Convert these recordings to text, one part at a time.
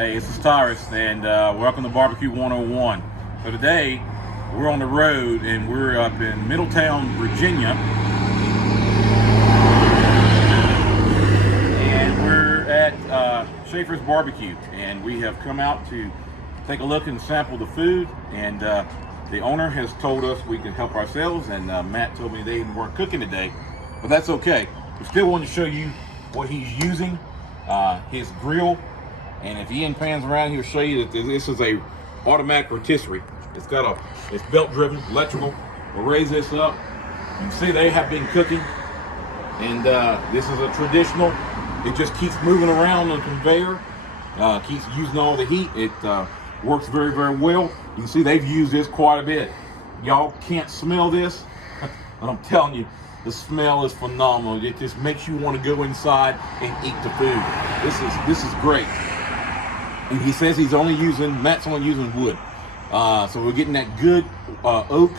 Hey, this is Tyres, and welcome to Barbecue 101. So today, we're on the road, and we're up in Middletown, Virginia. And we're at Shaffers Barbecue, and we have come out to take a look and sample the food, and the owner has told us we can help ourselves, and Matt told me they weren't cooking today, but that's okay. We still want to show you what he's using, his grill, and if Ian pans around, he'll show you that this is a automatic rotisserie. It's belt driven, electrical. We'll raise this up. You can see they have been cooking, and this is a traditional. It just keeps moving around on the conveyor, keeps using all the heat. It works very, very well. You can see they've used this quite a bit. Y'all can't smell this, but I'm telling you, the smell is phenomenal. It just makes you want to go inside and eat the food. This is great. And he says Matt's only using wood. So we're getting that good oak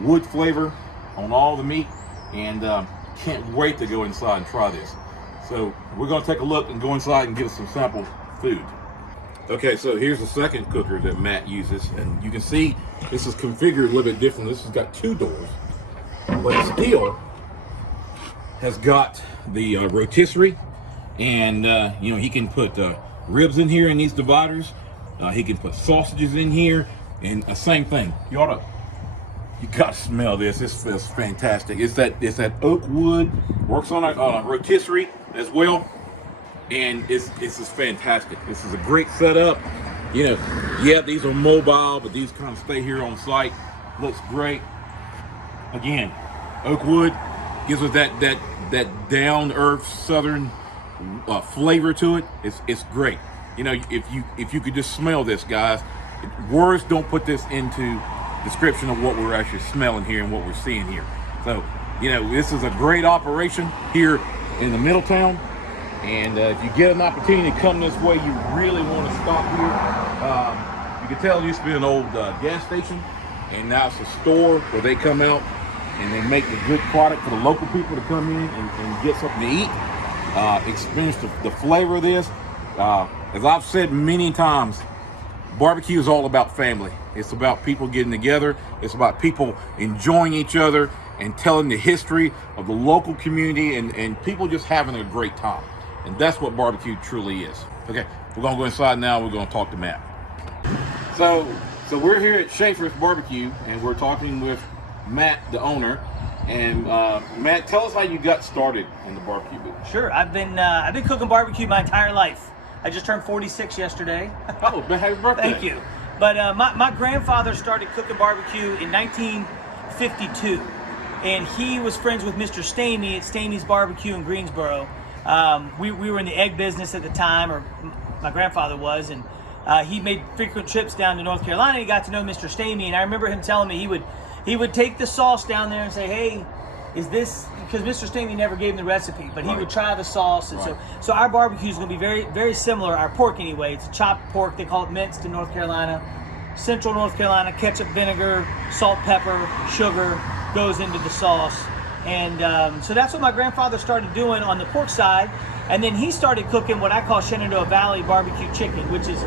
wood flavor on all the meat, and can't wait to go inside and try this. So we're gonna take a look and go inside and get us some sample food. Okay, so here's the second cooker that Matt uses, and you can see this is configured a little bit different. This has got two doors, but it still has got the rotisserie, and he can put ribs in here in these dividers. He can put sausages in here, and same thing. You gotta smell this. This smells fantastic. It's that oak wood. Works on a rotisserie as well, and it's just fantastic. This is a great setup. Yeah, these are mobile, but these kind of stay here on site. Looks great. Again, oak wood gives us that down to earth southern flavor to it. It's great. If you could just smell this, guys, words don't put this into description of what we're actually smelling here and what we're seeing here. So this is a great operation here in the Middletown, and if you get an opportunity to come this way, you really want to stop here. You can tell it used to be an old gas station, and now it's a store where they come out and they make a good product for the local people to come in and get something to eat, experience the flavor of this. As I've said many times, barbecue is all about family. It's about people getting together. It's about people enjoying each other and telling the history of the local community, and people just having a great time. And that's what barbecue truly is. Okay, we're gonna go inside now. We're gonna talk to Matt. So we're here at Shaffers Barbecue, and we're talking with Matt, the owner. And Matt, tell us how you got started in the barbecue business. Sure, I've been cooking barbecue my entire life. I just turned 46 yesterday. Oh, happy birthday! Thank you. But my grandfather started cooking barbecue in 1952, and he was friends with Mr. Stamey at Stamey's Barbecue in Greensboro. We were in the egg business at the time, or my grandfather was, and he made frequent trips down to North Carolina. He got to know Mr. Stamey, and I remember him telling me he would take the sauce down there and say, "Hey, is this?" Because Mr. Stamey never gave him the recipe, but he would try the sauce, and so our barbecue is going to be very, very similar. Our pork, anyway, it's a chopped pork. They call it minced in North Carolina, Central North Carolina. Ketchup, vinegar, salt, pepper, sugar goes into the sauce, and so that's what my grandfather started doing on the pork side, and then he started cooking what I call Shenandoah Valley barbecue chicken, which is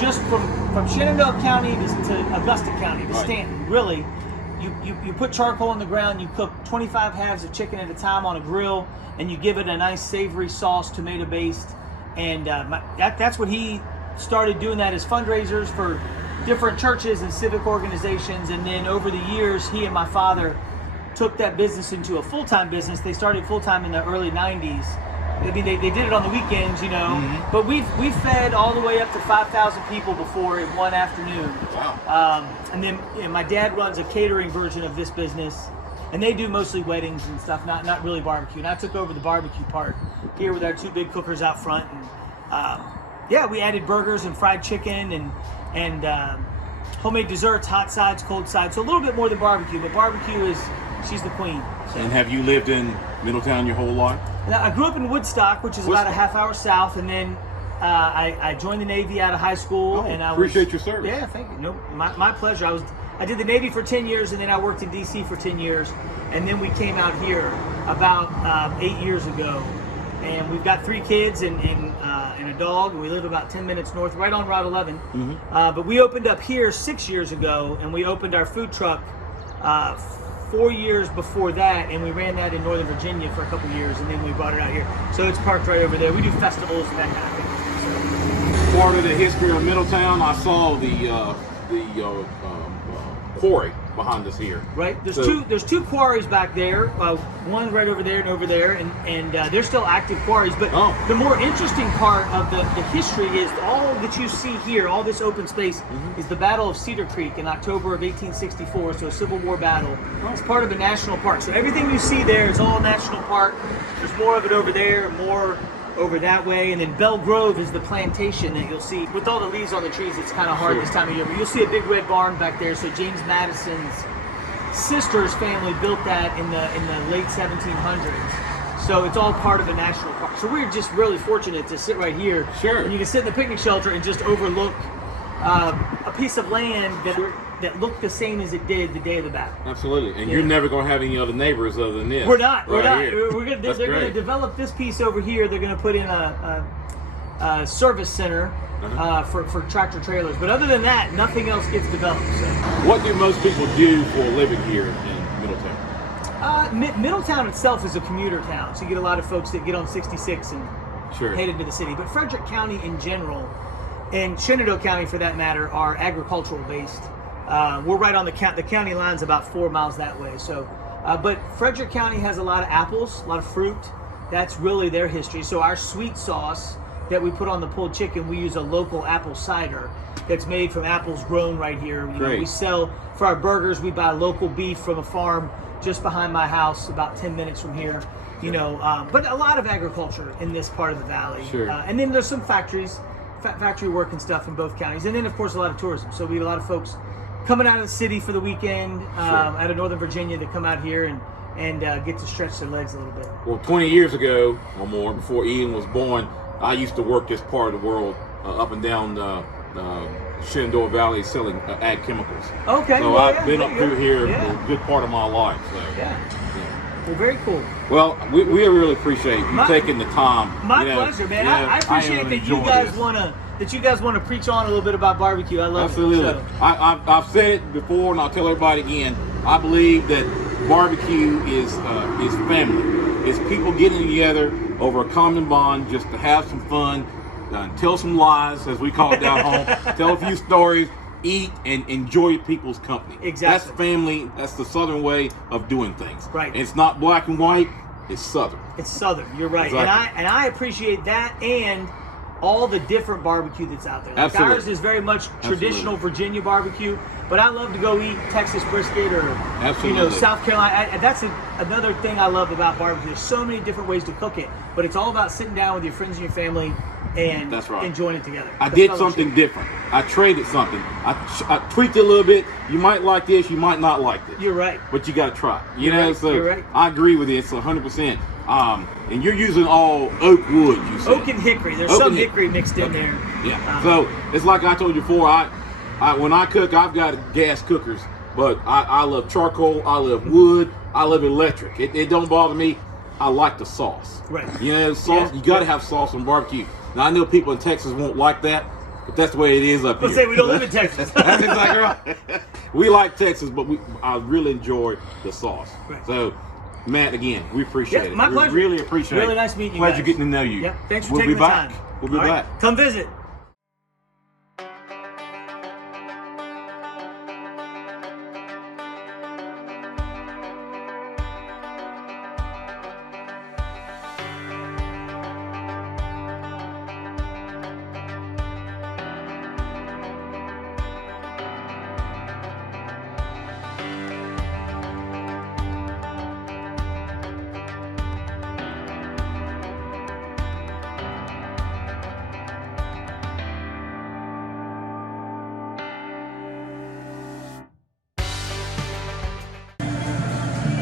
just from Shenandoah County to Augusta County to Stanton, really. You put charcoal on the ground, you cook 25 halves of chicken at a time on a grill, and you give it a nice savory sauce, tomato based, and that's what he started doing, that as fundraisers for different churches and civic organizations. And then over the years, he and my father took that business into a full-time business. They started full-time in the early 90s. I mean, they did it on the weekends, but we've fed all the way up to 5,000 people before in one afternoon. Wow. And then my dad runs a catering version of this business, and they do mostly weddings and stuff, not really barbecue. And I took over the barbecue part here with our two big cookers out front. And we added burgers and fried chicken and homemade desserts, hot sides, cold sides. So a little bit more than barbecue, but barbecue she's the queen. So. And have you lived in Middletown your whole life? Now, I grew up in Woodstock, which is about a half hour south, and then I joined the Navy out of high school. And I appreciate your service. Yeah, thank you. No, my pleasure. I did the Navy for 10 years, and then I worked in D.C. for 10 years, and then we came out here about 8 years ago, and we've got 3 kids, and and a dog, and we live about 10 minutes north, right on Route 11. But we opened up here 6 years ago, and we opened our food truck 4 years before that, and we ran that in Northern Virginia for a couple years, and then we brought it out here. So it's parked right over there. We do festivals and that kind of thing. Part of the history of Middletown, I saw the quarry behind us here. Right. There's two quarries back there. One right over there and over there, and they're still active quarries. But the more interesting part of the history is all that you see here, all this open space, is the Battle of Cedar Creek in October of 1864. So a Civil War battle. It's part of a national park. So everything you see there is all national park. There's more of it over there, more over that way, and then Bell Grove is the plantation that you'll see. With all the leaves on the trees, it's kind of hard this time of year, but you'll see a big red barn back there. So James Madison's sister's family built that in the late 1700s. So it's all part of a national park. So we're just really fortunate to sit right here. And you can sit in the picnic shelter and just overlook a piece of land that looked the same as it did the day of the battle. Absolutely. And you're never going to have any other neighbors other than this. We're not. Right They're going to develop this piece over here. They're going to put in a service center for tractor trailers. But other than that, nothing else gets developed. So. What do most people do for a living here in Middletown? Middletown itself is a commuter town. So you get a lot of folks that get on 66 and head into the city. But Frederick County in general, and Shenandoah County for that matter, are agricultural based. We're right on the county line's about 4 miles that way. So, but Frederick County has a lot of apples, a lot of fruit. That's really their history. So our sweet sauce that we put on the pulled chicken, we use a local apple cider that's made from apples grown right here. You know, we sell for our burgers. We buy local beef from a farm just behind my house, about 10 minutes from here. You know, but a lot of agriculture in this part of the valley. And then there's some factories, factory work and stuff in both counties, and then of course a lot of tourism. So we have a lot of folks coming out of the city for the weekend, out of Northern Virginia, that come out here and get to stretch their legs a little bit. Well, 20 years ago or more, before Ian was born, I used to work this part of the world, up and down Shenandoah Valley, selling ag chemicals. So I've been up through here a good part of my life. So. Well, very cool. Well, we really appreciate you taking the time. My pleasure, man. I appreciate that you guys want to preach on a little bit about barbecue. I love it. So. I've said it before, and I'll tell everybody again. I believe that barbecue is family. It's people getting together over a common bond, just to have some fun, tell some lies, as we call it down home, tell a few stories, eat, and enjoy people's company. Exactly. That's family. That's the Southern way of doing things. Right. And it's not black and white. It's Southern. It's Southern. You're right. Exactly. And I appreciate that and all the different barbecue that's out there. Like ours is very much traditional Virginia barbecue, but I love to go eat Texas brisket or South Carolina. That's another thing I love about barbecue. There's so many different ways to cook it, but it's all about sitting down with your friends and your family and enjoying it together. I did something different. I traded something. I tweaked it a little bit. You might like this, you might not like this. You're right. But you got to try. You're right. I agree with it. It's 100%. And you're using all oak wood, you said. Oak and hickory. There's some hickory mixed in there. Yeah. So it's like I told you before. When I cook, I've got gas cookers, but I love charcoal. I love wood. I love electric. It don't bother me. I like the sauce. Right. You know, sauce. You got to have sauce on barbecue. Now I know people in Texas won't like that, but that's the way it is up here. Let's say we don't live in Texas. That's exactly right. We like Texas, but I really enjoy the sauce. Right. So, Matt, again, we appreciate it. My pleasure. We really appreciate it. Really nice meeting you Pleasure guys. getting to know you. Yeah. Thanks for taking the time. We'll be back. Come visit.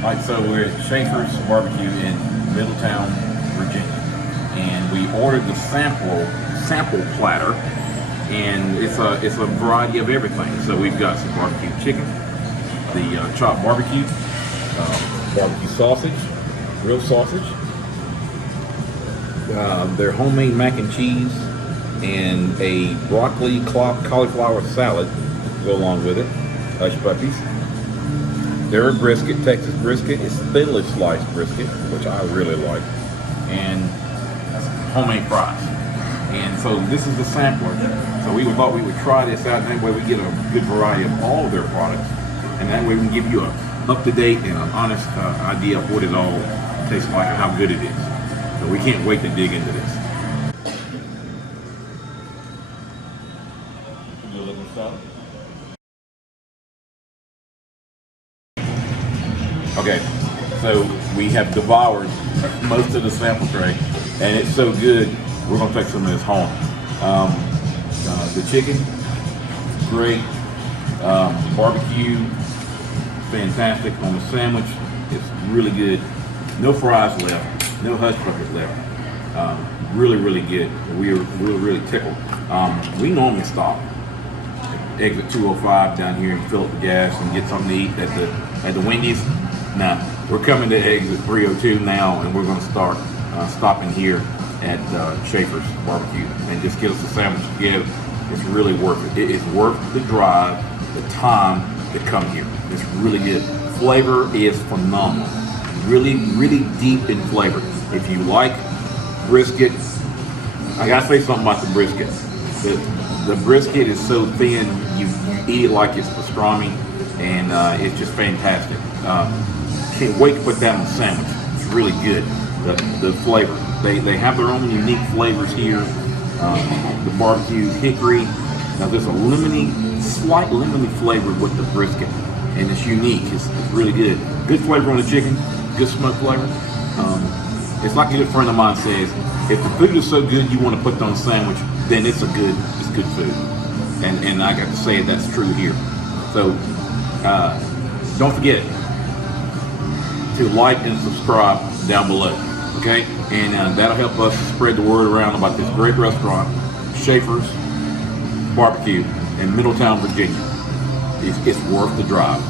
All right, so we're at Shaffers Barbecue in Middletown, Virginia, and we ordered the sample platter, and it's a variety of everything. So we've got some barbecue chicken, the chopped barbecue, barbecue sausage, grilled sausage, their homemade mac and cheese, and a broccoli cauliflower salad to go along with it. Hush puppies. Their brisket, Texas brisket, is thinly sliced brisket, which I really like, and homemade fries. And so this is the sampler. So we thought we would try this out, and that way we get a good variety of all of their products, and that way we can give you a up-to-date and an honest idea of what it all tastes like and how good it is. So we can't wait to dig into this. Good looking stuff. Okay, so we have devoured most of the sample tray, and it's so good, we're gonna take some of this home. The chicken, great. Barbecue, fantastic. On the sandwich, it's really good. No fries left, no hush puppies left. Really, really good. We are really tickled. We normally stop at exit 205 down here and fill up the gas and get something to eat at the Wendy's. Now, we're coming to exit 302 now, and we're going to start stopping here at Shaffers Barbecue and just get us a sandwich to give. It's really worth it. It is worth the drive, the time to come here. It's really good. Flavor is phenomenal. Really, really deep in flavor. If you like brisket, I gotta say something about the brisket. The brisket is so thin, you eat it like it's pastrami, and it's just fantastic. Can't wait to put that on the sandwich. It's really good. The flavor. They have their own unique flavors here. The barbecue, hickory. Now there's a slight lemony flavor with the brisket, and it's unique. It's really good. Good flavor on the chicken. Good smoke flavor. It's like a good friend of mine says, if the food is so good you want to put it on a sandwich, then it's good food. And I got to say that's true here. So don't forget to like and subscribe down below. Okay, and that'll help us spread the word around about this great restaurant, Shaffers Barbecue in Middletown, Virginia. It's worth the drive.